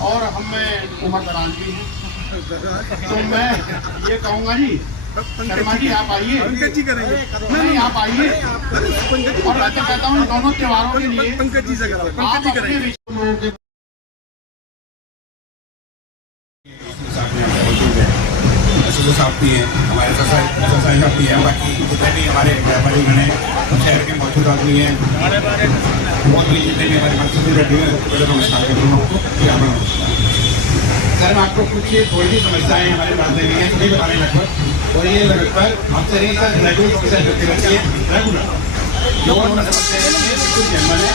और हमें उम्र दराज भी है। तो मैं ये कहूँगा जी, शर्मा जी आप आइए, पंकज जी करेंगे, नहीं आप आइए। और मैं तो कहता हूँ दोनों त्योहारों के लिए पंकज जी से कराओ, पंकज जी करेंगे। साहब भी हैं, हमारे साहब भी हैं, बाकी जितने भी हमारे व्यापारी गण हैं, शहर के मौजूद आदमी हैं, और भी जितने भी हमारे मंच से बैठे हैं, सबको पहले नमस्कार करता हूँ आपको। सर मैं आपको कुछ थोड़ी सी समस्याएं हमारे पास में हैं, सभी बताने लगभग, और ये लगभग हमसे नहीं सर रेगुलर समस्या करती रहती है, रेगुलर जो समस्याएं हैं बिल्कुल जनरल है,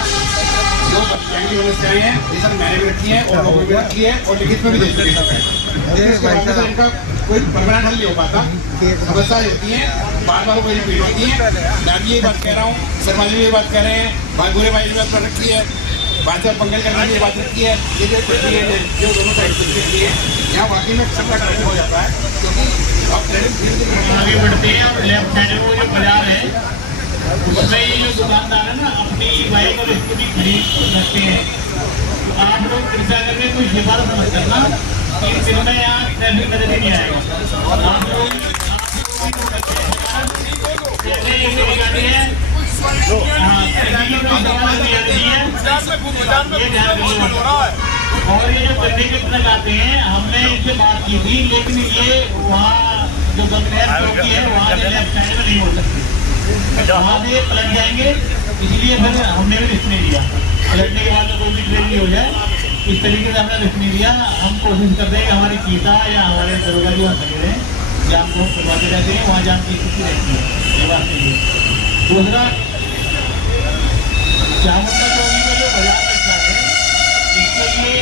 जो बैंक की समस्याएं हैं ये सर मैंने भी रखी है और लोगों ने भी रखी है और लिखित में भी दे चुके हैं। इनका कोई परमानेंट हल नहीं हो पाता, समस्याएं होती हैं, बार बार कोई रिपीट होती है। मैं भी यही बात कह रहा हूँ, शर्मा जी भी यही बात कह रहे हैं, भाई बुरे भाई ने बात रखी है, भाजपा पंकज करना की बात रखी है, ये जो दोनों साइड से है यहाँ वाकई में सबका कठिन हो जाता है, क्योंकि आप आगे बढ़ते हैं और लेफ्ट साइड में वो जो बाजार है उसमें ये जो दुकानदार है ना अपनी बाइक और स्कूटी खरीद रखते हैं। तो आप लोग कृपया करके कोई सिफारिश मत करना कि इस दिन में यहाँ ट्रैफिक नजर नहीं आएगा। आप लोग और ये जो गन्ने के ट्रक आते हैं हमने इनसे बात की थी, लेकिन ये वहाँ जो गन्ने चौकी है वहाँ से लेफ्ट साइड में नहीं हो सकती, वहाँ से पलट जाएंगे, इसलिए फिर हमने भी रिस्क नहीं लिया। पलटने के बाद कोई भी ट्रेन हो जाए इस तरीके से हमने रिस्क नहीं लिया। हम कोशिश करते हैं कि हमारी चीता या हमारे दरोगा जो लगे रहे जाम को करवाते रहते हैं, वहाँ जाम की स्थिति रहती है, ये बात नहीं है। दूसरा चामुंडा चौकी का जो बाजार लगता है इसके लिए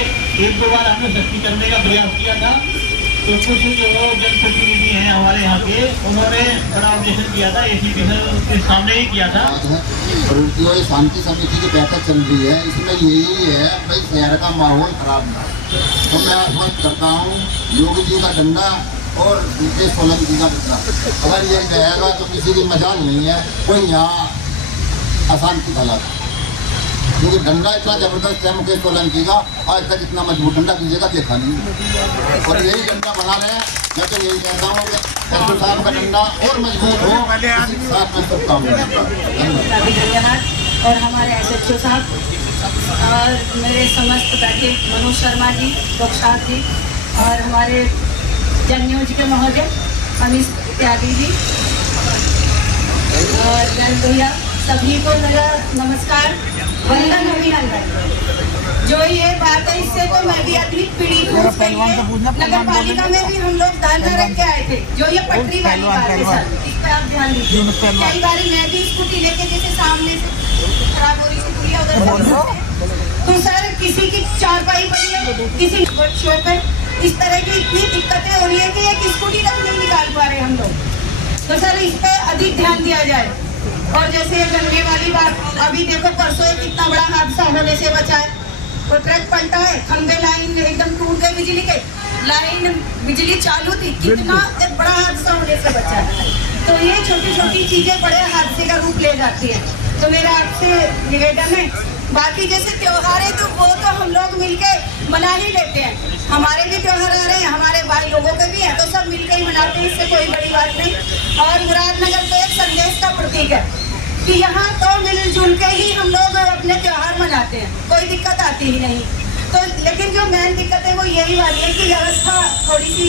एक दो बार हमने सख्ती करने का प्रयास किया था, तो कुछ जो जनप्रतिनिधि हैं हमारे यहाँ के उन्होंने बड़ा ऑब्जेक्शन किया था, एसीपी सर के सामने ही किया था। और उनकी शांति समिति की बैठक चल रही है, इसमें यही है भाई शहर का माहौल खराब ना, तो मैं आश्वस्त करता हूँ योगी जी का डंडा और मुकेश सोलंकी का डंडा अगर ये रहेगा तो किसी की मजाल नहीं है कोई यहाँ अशांति फैला, क्योंकि डंडा इतना जबरदस्त है मुकेश सोलंकी का, आज तक इतना मजबूत डंडा किसी का देखा नहीं, और यही डंडा बना रहे हैं। मैं तो यही कहता हूँ कि एसपी साहब का डंडा और मजबूत हो, साथ में सबका धन्यवाद। और हमारे SHO साहब और मेरे समस्त बैठे मनोज शर्मा जी, बख्शाद जी और हमारे जनयोजी के महोदय अमित त्यागी जी और जैन भैया, सभी को मेरा नमस्कार, वंदन, अभिनंदन। जो ये बात है इससे तो मैं भी अधिक पीड़ित हूँ। नगर पालिका में भी हम लोग धरना रख के आए थे, जो ये पटरी वाली बात है सर, इस पर आप ध्यान दीजिए। कई बार मैं भी स्कूटी लेके जैसे सामने से खराब हो रही थी पुलिया उधर, तो सर किसी की चारपाई पड़ी है, किसी वर्कशॉप है, इस तरह की इतनी दिक्कतें हो रही है कि एक स्कूटी तक नहीं निकाल पा रहे हम लोग। तो सर इस पर अधिक ध्यान दिया जाए। और जैसे गन्ने वाली बात, अभी देखो परसों कितना बड़ा हादसा होने से बचा है, वो ट्रक पलटा है, खंभे लाइन एकदम टूट गए, बिजली के लाइन बिजली चालू थी, कितना एक बड़ा हादसा होने से बचा है। तो ये छोटी छोटी चीजें बड़े हादसे का रूप ले जाती है। तो मेरा आपसे निवेदन है, बाकी जैसे त्योहार है तो वो तो हम लोग मिलके मना ही लेते हैं, हमारे भी त्योहार आ रहे हैं, हमारे भाई लोगों के भी हैं, तो सब मिलके ही मनाते हैं, इससे कोई बड़ी बात नहीं। और मुरादनगर तो एक संदेश का प्रतीक है कि यहाँ तो मिलजुल के ही हम लोग अपने त्योहार मनाते हैं, कोई दिक्कत आती ही नहीं। तो लेकिन जो मेन दिक्कत है वो यही वाली है कि व्यवस्था थोड़ी सी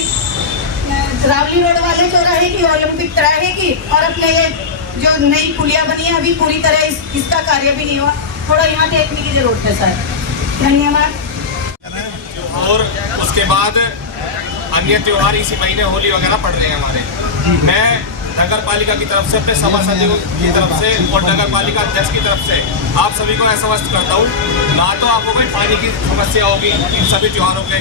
रावली रोड वाले चौराहे की, ओलंपिक तिराहे की, और अपने ये जो नई पुलिया बनी है अभी पूरी तरह इसका कार्य भी नहीं हुआ, थोड़ा यहाँ देखने की जरूरत है सर। धन्यवाद। और उसके बाद अन्य त्योहार इसी महीने होली वगैरह पड़ रहे हैं हमारे। मैं नगर पालिका की तरफ से, अपने सभासदों की तरफ से और नगर पालिका अध्यक्ष की तरफ से आप सभी को आश्वस्त करता हूँ, ना तो आपको कोई पानी की समस्या होगी इन सभी त्योहारों के,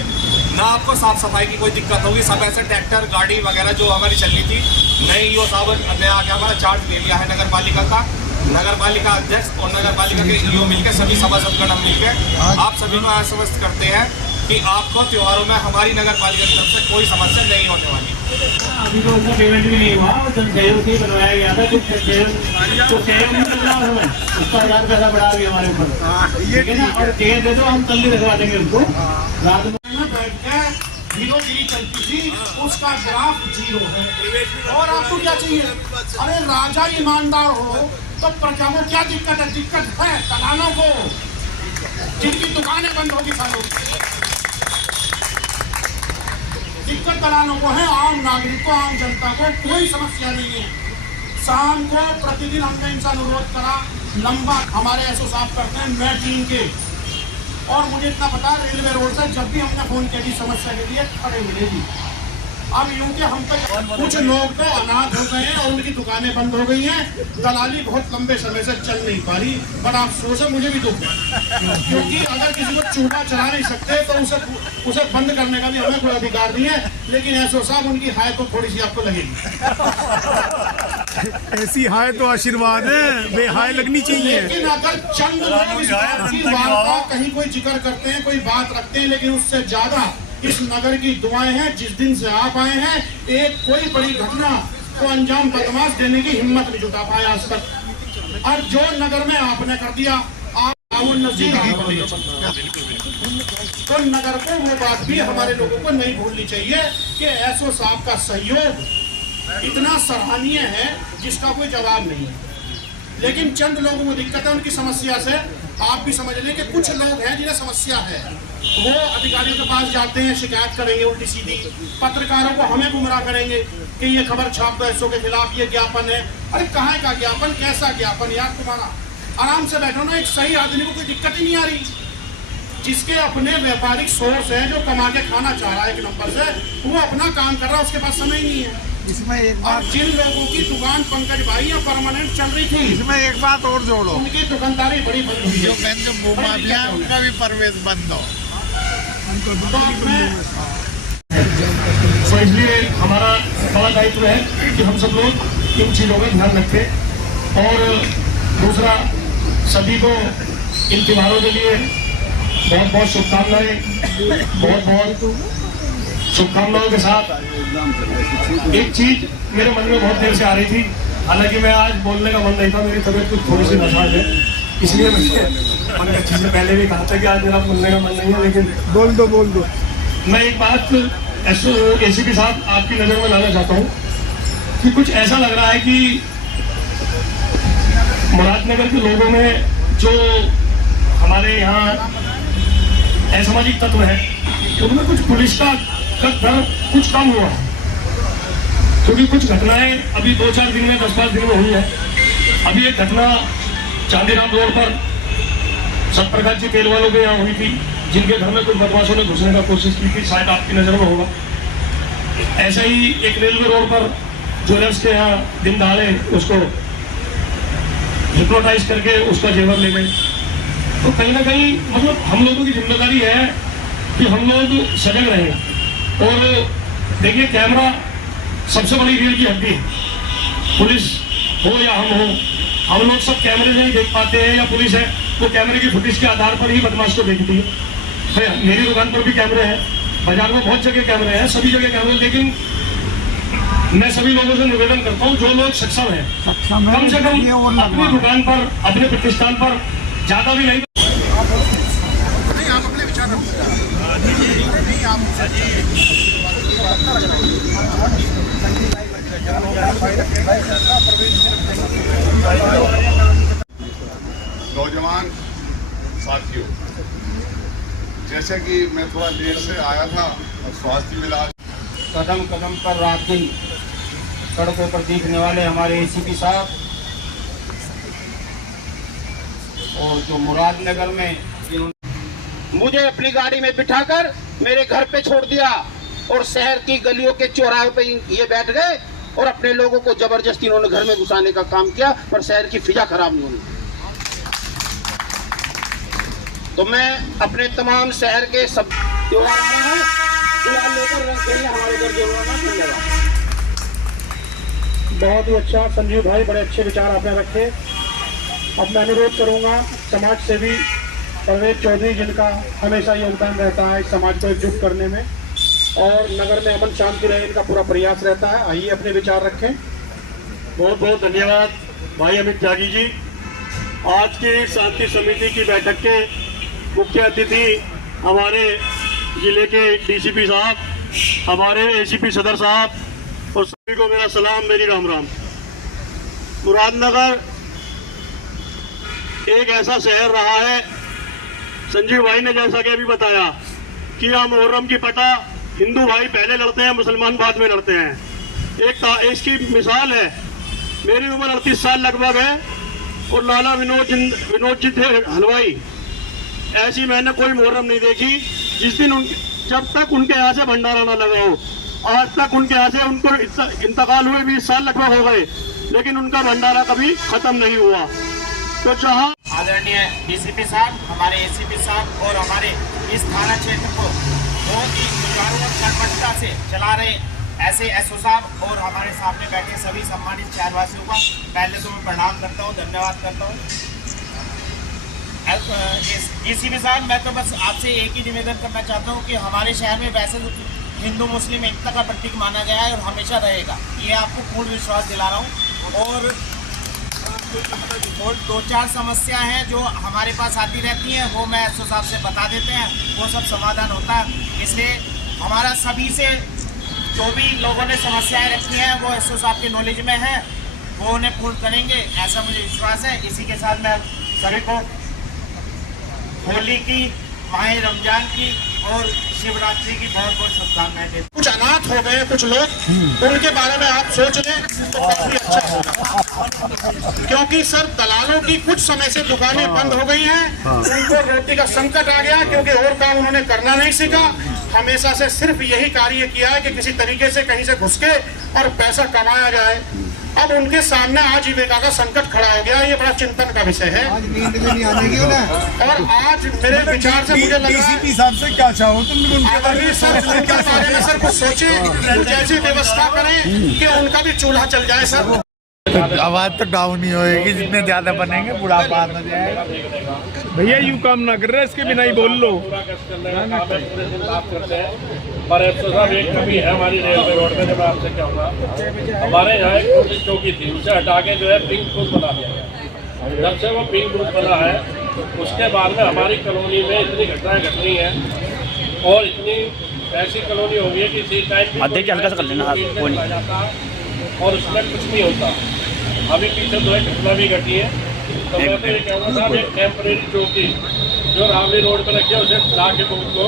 ना आपको साफ सफाई की कोई दिक्कत होगी। सब ऐसे ट्रैक्टर गाड़ी वगैरह जो हमारी चल रही थी नई, यो साहब ने आके हमारा चार्ज ले लिया है नगर पालिका का। नगर पालिका अध्यक्ष और नगर पालिका के ईओ मिलकर सभी सभासदगण हम मिलकर आप सभी को आश्वस्त करते हैं कि आपको त्योहारों में हमारी नगर पालिका की तरफ से कोई समस्या नहीं होने वाली। अभी तो उसका पेमेंट भी नहीं हुआ, जन सहयोग से बनवाया गया था, कुछ सहयोग नहीं मिल रहा हमें, उसका 1000 पैसा बढ़ा दिया हमारे ऊपर, ठीक है ना। और चेयर दे दो, हम कल ही रखवा देंगे उसको रात में। बैठ के हीरोगिरी चलती थी, उसका ग्राफ 0 है। और आपको क्या चाहिए? अरे राजा ईमानदार हो तो प्रजा को क्या दिक्कत है? दिक्कत है दलालों को, जिनकी दुकानें बंद होगी सालों की। दिक्कत दलालों को है, आम नागरिक को, आम जनता को कोई समस्या नहीं है। शाम को प्रतिदिन हमने इनसे अनुरोध करा, लंबा हमारे एसओ साहब करते हैं मैं टीम के, और मुझे इतना पता रेलवे रोड से जब भी हमने फोन किया कि समस्या के लिए खड़े मिलेगी। अब यूं कि हम पे कुछ लोग तो अनाथ हो गए हैं और उनकी दुकानें बंद हो गई हैं, दलाली बहुत लंबे समय से चल नहीं पा रही। बट अफसोस है, मुझे भी दुख है, क्योंकि अगर किसी को चूल्हा चला नहीं सकते तो उसे बंद करने का भी हमें कोई अधिकार नहीं है। लेकिन एसओ साहब उनकी हाय तो थोड़ी सी आपको लगेगी। ऐसी हाय तो आशीर्वाद है, बेहाय लगनी चाहिए। लेकिन अगर चंद लोग इस बात की वार्ता कहीं कोई जिक्र करते हैं, कोई बात रखते हैं, लेकिन उससे ज्यादा इस नगर की दुआएं हैं। जिस दिन से आप आए हैं, एक कोई बड़ी घटना को अंजाम बदमाश देने की हिम्मत नहीं जुटा पाए आज तक। और जो नगर में आपने कर दिया, आप नजदीक तो नगर को वो बात भी हमारे लोगों को नहीं भूलनी चाहिए कि एसओ साहब का सहयोग इतना सराहनीय है जिसका कोई जवाब नहीं है। लेकिन चंद लोगों को दिक्कत है, उनकी समस्या से आप भी समझ लें कि कुछ लोग हैं जिन्हें समस्या है, वो अधिकारियों के पास जाते हैं, शिकायत करेंगे उल्टी सीधी, पत्रकारों को हमें गुमराह करेंगे कि ये खबर छाप दो एसओ के खिलाफ, ये ज्ञापन है। अरे कहाँ का ज्ञापन, कैसा ज्ञापन यार तुम्हारा? आराम से बैठो ना, एक सही आदमी को कोई दिक्कत ही नहीं आ रही। जिसके अपने व्यापारिक सोर्स है, जो कमा के खाना चाह रहा है एक नंबर से, वो अपना काम कर रहा है, उसके पास समय ही नहीं है। इसमें एक और जिन लोगों की दुकान पंकज भाई या परमानेंट चल रही थी, इसमें एक बात और जोड़ो, उनकी दुकानदारी बड़ी बंद हुई है। जो भूमाफिया है उनका भी प्रवेश बंद हो। तो इसलिए हमारा बड़ा दायित्व है कि हम सब लोग इन चीज़ों में ध्यान रखें। और दूसरा, सभी को इन त्योहारों के लिए बहुत बहुत शुभकामनाएं, बहुत बहुत शुभकामनाओं के साथ एक चीज मेरे मन में बहुत देर से आ रही थी, हालांकि मैं आज बोलने का मन नहीं था, मेरी तबीयत कुछ थोड़ी सी नासाज है, इसलिए मैंने मन का चीज़ें पहले भी कहा था कि आज मेरा बोलने का मन नहीं है। लेकिन बोल दो। मैं एक बात एसी के साथ आपकी नज़र में लाना चाहता हूँ कि कुछ ऐसा लग रहा है कि मुरादनगर के लोगों में जो हमारे यहाँ असामाजिक तत्व है, उनमें कुछ पुलिस का डर कुछ कम हुआ है, क्योंकि कुछ घटनाएं अभी 2-4 दिन में, 10-5 दिन में हुई है। अभी एक घटना चांदीराम रोड पर सतप्रकाश जी तेल वालों के यहाँ हुई थी, जिनके घर में कुछ बदमाशों ने घुसने का कोशिश की थी, शायद आपकी नज़र में होगा। ऐसा ही एक रेलवे रोड पर ज्वेलर्स के यहाँ दिन दहाड़े उसको हिप्नोटाइज करके उसका जेवर ले गए। तो कहीं ना कहीं मतलब हम लोगों की जिम्मेदारी है कि हम लोग सजग रहें। और देखिए, कैमरा सबसे बड़ी रीढ़ की हड्डी है। पुलिस हो या हम लोग सब कैमरे से ही देख पाते हैं, या पुलिस है तो कैमरे की फुटेज के आधार पर ही बदमाश को देखती है। मेरी दुकान पर भी कैमरे हैं, बाजार में बहुत जगह कैमरे हैं, सभी जगह कैमरे। लेकिन मैं सभी लोगों से निवेदन करता हूँ, जो लोग सक्षम हैं, कम से कम अपनी दुकान पर, अपने प्रतिष्ठान पर ज्यादा भी नहीं। आप अपने विचार नौजवान साथियों, जैसे कि मैं थोड़ा लेट से आया था और स्वास्थ्य मिला, कदम कदम पर रात दिन सड़कों पर दिखने वाले हमारे एसीपी साहब, और जो मुरादनगर में मुझे अपनी गाड़ी में बिठाकर मेरे घर पे छोड़ दिया और शहर की गलियों के चौराहे पे ये बैठ गए और अपने लोगों को जबरदस्ती इन्होंने घर में घुसाने का काम किया, पर शहर की फिजा खराब नहीं हुई। तो मैं अपने तमाम शहर के सब त्योहार आए हैं, गुलाल लेकर रंग खेलने हमारे घर जरूर धन्यवाद। बहुत ही अच्छा संजीव भाई, बड़े अच्छे विचार आपने रखे। अब मैं अनुरोध करूंगा समाज सेवी परवेज चौधरी, जिनका हमेशा योगदान रहता है इस समाज को एकजुट करने में और नगर में अमन शांति रहे, इनका पूरा प्रयास रहता है। आइए अपने विचार रखें। बहुत बहुत धन्यवाद भाई अमित त्यागी जी। आज की शांति समिति की बैठक के मुख्य अतिथि हमारे जिले के डीसीपी साहब, हमारे एसीपी सदर साहब और सभी को मेरा सलाम, मेरी राम राम। मुरादनगर एक ऐसा शहर रहा है, संजीव भाई ने जैसा कि अभी बताया कि यहाँ मुहर्रम की पटा हिंदू भाई पहले लड़ते हैं, मुसलमान बाद में लड़ते हैं। इसकी मिसाल है, मेरी उम्र 38 साल लगभग है और लाला विनोद जी थे हलवाई। ऐसी मैंने कोई मुहर्रम नहीं देखी जिस दिन जब तक उनके यहाँ से भंडारा ना लगा हो। आज तक उनके यहाँ से उनको इंतकाल हुए 20 साल लगभग हो गए, लेकिन उनका भंडारा कभी खत्म नहीं हुआ। तो जहाँ आदरणीय डीसीपी साहब, हमारे एसीपी साहब और हमारे इस थाना क्षेत्र को बहुत ही जुझारू और कर्मठता से चला रहे ऐसे एसओ साहब और हमारे सामने बैठे सभी सम्मानित शहरवासियों का पहले तो मैं प्रणाम करता हूँ, धन्यवाद करता हूँ। डीसीपी साहब, मैं तो बस आपसे एक ही निवेदन करना चाहता हूँ कि हमारे शहर में वैसे तो हिंदू मुस्लिम एकता का प्रतीक माना गया है और हमेशा रहेगा, ये आपको पूर्ण विश्वास दिला रहा हूँ। और 2-4 समस्या हैं जो हमारे पास आती रहती हैं, वो मैं एसओ साहब से बता देते हैं, वो सब समाधान होता है। इसलिए हमारा सभी से जो भी लोगों ने समस्याएं रखी हैं वो एसओ साहब के नॉलेज में है, वो उन्हें पूर्ण करेंगे, ऐसा मुझे विश्वास है। इसी के साथ मैं सभी को होली की, माह रमजान की और शिवरात्रि की बहुत बहुत शुभकामनाएं देता हूं। कुछ अनाथ हो गए कुछ लोग, उनके बारे में आप सोच लें तो काफी अच्छा होगा, क्योंकि सर दलालों की कुछ समय से दुकानें बंद हो गई हैं, उनको रोटी का संकट आ गया क्योंकि और काम उन्होंने करना नहीं सीखा। हमेशा से सिर्फ यही कार्य किया है कि किसी तरीके से कहीं से घुस के और पैसा कमाया जाए। अब उनके सामने आजीविका का संकट खड़ा हो गया, ये बड़ा चिंतन का विषय है। आज नींद में नहीं आने की ना। और आज मेरे विचार से मुझे लगा डीसीपी साहब से क्या चाहो तुम उनके बारे में सर उनके बारे में सर कुछ सोचे, कुछ ऐसी व्यवस्था करें कि उनका भी चूल्हा चल जाए सर। आवाज तो डाउन ही होएगी, जितने ज्यादा बनेंगे बुढ़ापा आ जाएगा। भैया यूं काम ना कर रहे, इसके बिना ही बोल लो। पर एसओ साहब एक कमी है हमारी रेलवे रोड में, जब आपसे क्या होगा, हमारे यहाँ एक छोटी चौकी थी, उसे हटा के जो है पिंक बूथ बना दिया गया। जब से वो पिंक बूथ बना है उसके बाद में हमारी कॉलोनी में इतनी घटनाएं घट रही हैं और इतनी ऐसी कॉलोनी हो गई है कि इसी टाइम हल्का सा कर लेना जाता और उसमें कुछ नहीं होता। अभी पीछे जो है घटना भी घटी है, तो मैं तो ये कहूँगा साहब एक टेम्परेरी चौकी जो रावली रोड पर रखी है उसे ला के बूथ को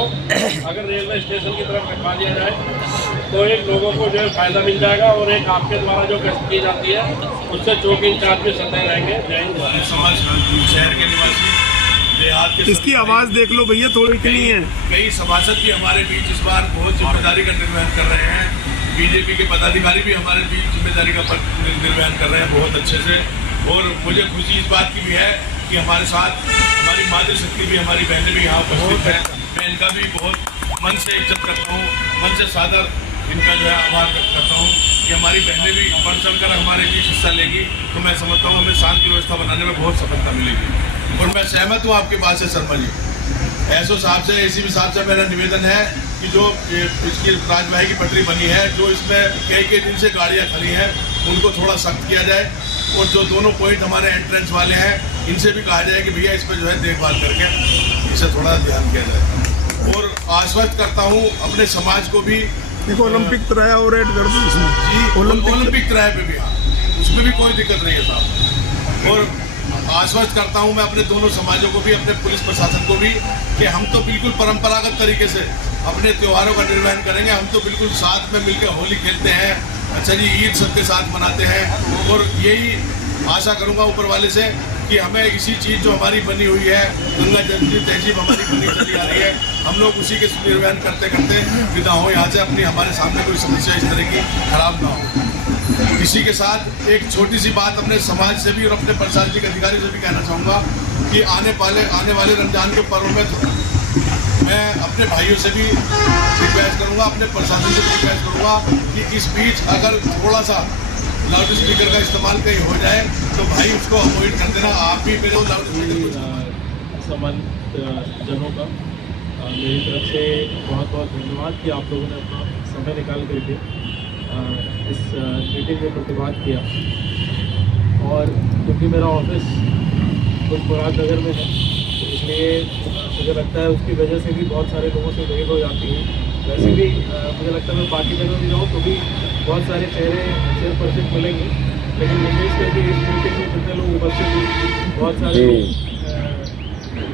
अगर रेलवे स्टेशन की तरफ रखवा दिया जाए तो एक लोगों को जो है फायदा मिल जाएगा और एक आपके द्वारा जो गश्त की जाती है उससे चौकी इंचार्ज भी सतर्क रहेंगे। जय हिंद। समाज शहर के निवासी देहात के इसकी आवाज देख लो भैया, थोड़ी इतनी है। कई सभासद भी हमारे बीच इस बार बहुत जिम्मेदारी का निर्वहन कर रहे हैं। बीजेपी के पदाधिकारी भी हमारे बीच जिम्मेदारी का निर्वहन कर रहे हैं बहुत अच्छे से। और मुझे खुशी इस बात की भी है कि हमारे साथ हमारी मातृ शक्ति भी, हमारी बहनें भी यहाँ उपस्थित हैं। मैं इनका भी बहुत मन से इज्जत करता हूँ, मन से सादर इनका जो है आभार व्यक्त करता हूँ कि हमारी बहनें भी बढ़ चढ़ कर हमारे बीच हिस्सा लेगी, तो मैं समझता हूँ हमें शांति व्यवस्था बनाने में बहुत सफलता मिलेगी। और मैं सहमत हूँ आपकी बात से शर्मा जी। एसओ साहब से, एसीपी साहब से मेरा निवेदन है कि जो इसकी राजवाही की पटरी बनी है, जो इसमें कई दिन से गाड़ियाँ खड़ी हैं, उनको थोड़ा सख्त किया जाए। और जो दोनों पॉइंट हमारे एंट्रेंस वाले हैं, इनसे भी कहा जाए कि भैया इस पर जो है देखभाल करके इसे थोड़ा ध्यान किया जाए। और आश्वस्त करता हूँ अपने समाज को भी। देखो ओलंपिक त्रय और रेड कर दो इसमें जी, ओलंपिक त्रय पे भी, हाँ, उसमें भी कोई दिक्कत नहीं है साहब। और आश्वस्त करता हूं मैं अपने दोनों समाजों को भी, अपने पुलिस प्रशासन को भी, कि हम तो बिल्कुल परंपरागत तरीके से अपने त्योहारों का निर्वहन करेंगे। हम तो बिल्कुल साथ में मिलकर होली खेलते हैं, अच्छा जी ईद सबके साथ मनाते हैं। और यही आशा करूंगा ऊपर वाले से कि हमें इसी चीज़ जो हमारी बनी हुई है, गंगा जयंती तहजीब हमारी बनी चली आ रही है, हम लोग उसी के निर्वहन करते करते विदा हो यहाँ से। अपनी हमारे सामने कोई समस्या इस तरह की खराब ना हो। इसी के साथ एक छोटी सी बात अपने समाज से भी और अपने प्रशासनिक अधिकारी से भी कहना चाहूँगा कि आने वाले रमजान के पर्व में तो मैं अपने भाइयों से भी रिक्वेस्ट करूँगा, अपने प्रशासन से भी रिक्वेस्ट करूँगा कि इस बीच अगर थोड़ा सा लाउड स्पीकर का इस्तेमाल कहीं हो जाए तो भाई उसको अवॉइड कर देना। आप भी मेरे लाउड स्पीकर को उपस्थित जनों का मेरी तरफ से बहुत बहुत धन्यवाद कि आप लोगों ने अपना समय निकाल करके इस मीटिंग में प्रतिभाग किया। और क्योंकि मेरा ऑफिस कुछ मुरादनगर में है, इसलिए मुझे लगता है उसकी वजह से भी बहुत सारे लोगों से भेंट हो जाती है। वैसे भी मुझे लगता है मैं बाकी जगह भी जाऊँ तो भी बहुत सारे चेहरे परिचित मिलेंगे, लेकिन विशेष करके इस मीटिंग में जितने लोग उपस्थित हुए बहुत सारे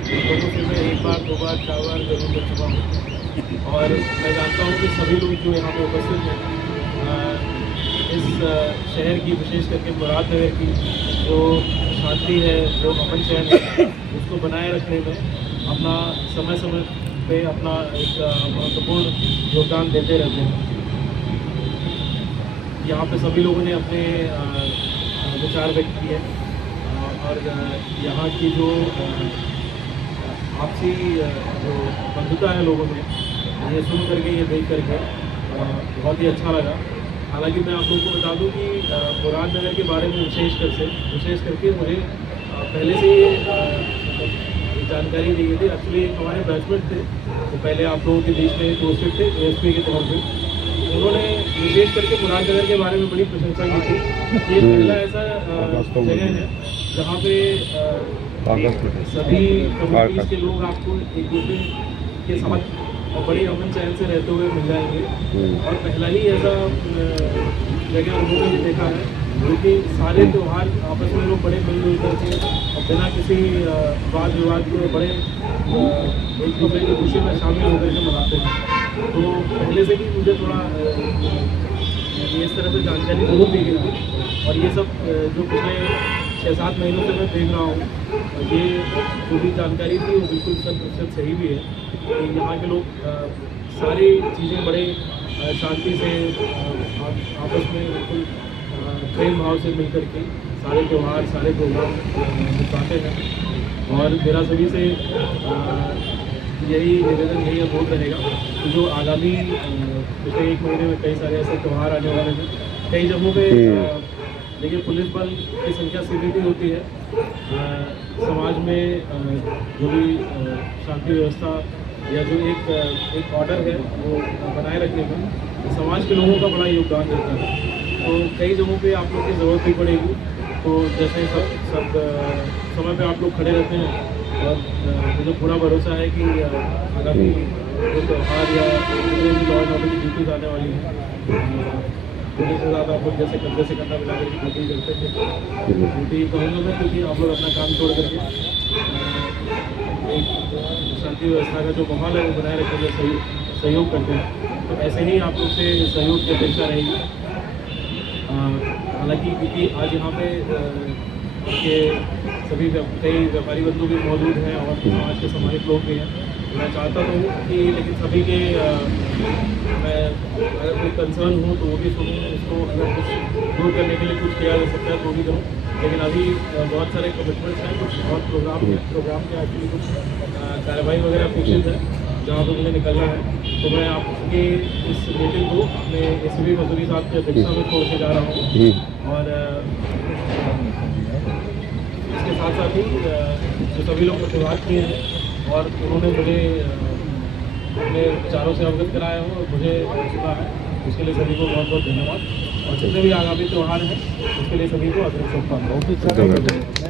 लोगों से मैं 1 बार 2 बार 4 बार जरूर कर चुका हूँ। और मैं जानता हूँ कि सभी लोग जो यहाँ पे उपस्थित हैं इस शहर की, विशेष करके मुरादनगर की जो शांति है, जो अमन शहर है, उसको बनाए रखने में अपना समय समय पे अपना एक महत्वपूर्ण योगदान देते रहते हैं। यहाँ पे सभी लोगों ने अपने विचार व्यक्त किए और यहाँ की जो आपसी जो बंधुता है लोगों में, ये सुन करके, ये देख करके बहुत ही अच्छा लगा। हालांकि मैं आप लोगों को बता दूं कि मुरादनगर के बारे में विशेष करके मुझे पहले से ये जानकारी दी गई थी। एक्चुअली हमारे बैचमेट थे तो पहले आप लोगों के बीच में पोस्टेड थे ASP के तौर पर, उन्होंने विशेष करके मुरादनगर के बारे में बड़ी प्रशंसा की थी। ये पहला ऐसा जगह है जहाँ पे सभी कम्युनिटीज़ के लोग आपको एक दूसरे के साथ और बड़ी अमन चैन से रहते हुए मिल जाएंगे। और पहला ही ऐसा जगह उन्होंने भी देखा है क्योंकि सारे त्यौहार आपस में लोग बड़े मिलजुल करके और बिना किसी वाद विवाद के बड़े एक दूसरे की खुशी में शामिल होकर के मनाते हैं। तो पहले से भी मुझे थोड़ा इस तरह से जानकारी जरूर दी गई थी। और ये सब जो पिछले 6-7 महीनों से मैं देख रहा हूँ, ये जो भी जानकारी थी वो बिल्कुल 100% सही भी है कि यहाँ के लोग सारी चीज़ें बड़े शांति से आपस में बिल्कुल प्रेम भाव से मिल करके सारे त्यौहार, सारे प्रोग्राम निभाते हैं। और मेरा सभी से यही निवेदन, यही अनुरोध रहेगा कि जो आगामी पिछले 1 महीने में कई सारे ऐसे त्यौहार आने वाले हैं, कई जगहों पे देखिए पुलिस बल की संख्या सीमित ही होती है। समाज में जो भी शांति व्यवस्था या जो एक ऑर्डर है वो बनाए रखने में समाज के लोगों का बड़ा योगदान रहता है। तो कई जगहों पे आप लोग की ज़रूरत भी पड़ेगी। तो जैसे सब समय पे आप लोग खड़े रहते हैं और मुझे पूरा भरोसा है कि आगामी जो त्यौहार या लॉ एंड ऑर्डर की ड्यूटीज आने वाली हैं, पुलिस के साथ आप लोग जैसे कंधे से कंधा मिला करके ड्यूटी करते थे, ड्यूटी कहूँगा मैं क्योंकि आप लोग अपना काम छोड़ करके एक शांति व्यवस्था का जो माहौल है वो बनाए रखने में सहयोग करते हैं। तो ऐसे ही आप लोग से सहयोग की अपेक्षा रहेगी। हालांकि क्योंकि आज यहाँ पे के सभी कई व्यापारी बंधु भी मौजूद हैं और समाज के सामाजिक लोग भी हैं, मैं चाहता तो हूँ कि लेकिन सभी के मैं अगर कोई कंसर्न हूँ तो वो भी सुनूँ, उसको अगर कुछ दूर करने के लिए कुछ किया जा सकता है तो भी करूँ। लेकिन अभी बहुत सारे कमिटमेंट्स हैं, कुछ और प्रोग्राम के एक्चुअली कुछ कार्रवाई वगैरह अपेक्षित है जहाँ पर मुझे निकलना है। तो मैं आपके इस मीटिंग को अपने ACP मसूरी साहब की अध्यक्षता में छोड़ के जा रहा हूँ। और इसके साथ साथ ही जो सभी लोग प्रतिभाग किए हैं और उन्होंने मुझे अपने विचारों से अवगत कराया हो और मुझे सुना है, उसके लिए सभी को बहुत बहुत धन्यवाद। और जितने भी आगामी त्यौहार हैं उसके लिए सभी को अग्रिम शुभकामनाएं।